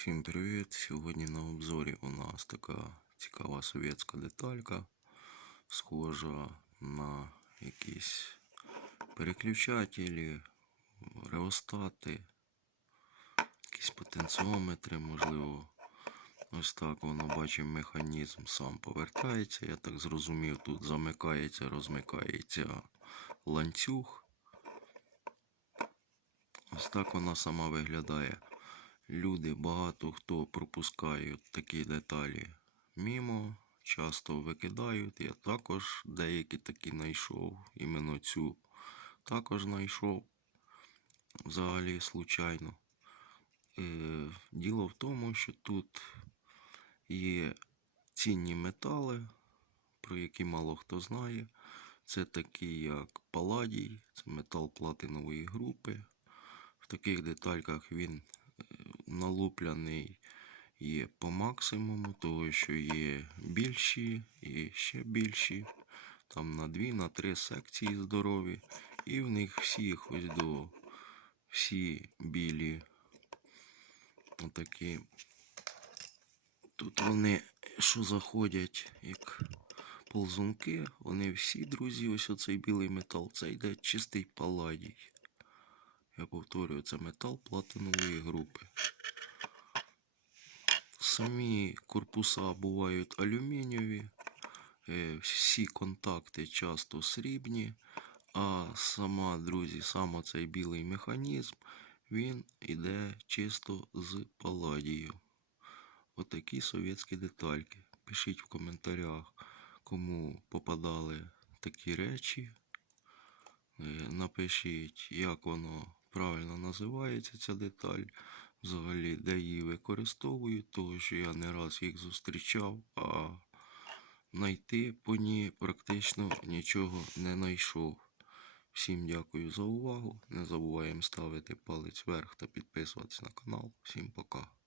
Всім привіт! Сьогодні на обзорі у нас така цікава совєтська деталька, схожа на якісь переключателі, реостати, якісь потенціометри, можливо. Ось так воно бачимо механізм сам повертається. Я так зрозумів, тут замикається, розмикається ланцюг. Ось так вона сама виглядає. Люди, багато хто пропускають такі деталі мімо, часто викидають. Я також деякі такі знайшов. Іменно цю також знайшов взагалі случайно. Е, Діло в тому, що тут є цінні метали, про які мало хто знає. Це такі, як паладій, це метал платинової групи. В таких детальках він налупляний є по максимуму, того що є більші і ще більші. Там на дві, на три секції здорові. І в них всіх ось до всі білі. Отакі. Тут вони, що заходять, як ползунки, вони всі, друзі, ось оцей білий метал, це йде чистий паладій. Я повторюю, це метал платинової групи. Самі корпуса бувають алюмінієві, е, всі контакти часто срібні, а сама, друзі, сам цей білий механізм, він іде чисто з паладію. Отакі совєтські детальки. Пишіть в коментарях, кому попадали такі речі. Е, Напишіть, як воно правильно називається ця деталь, взагалі, де її використовують, тому що я не раз їх зустрічав, а знайти по ній практично нічого не знайшов. Всім дякую за увагу. Не забуваємо ставити палець вверх та підписуватися на канал. Всім пока.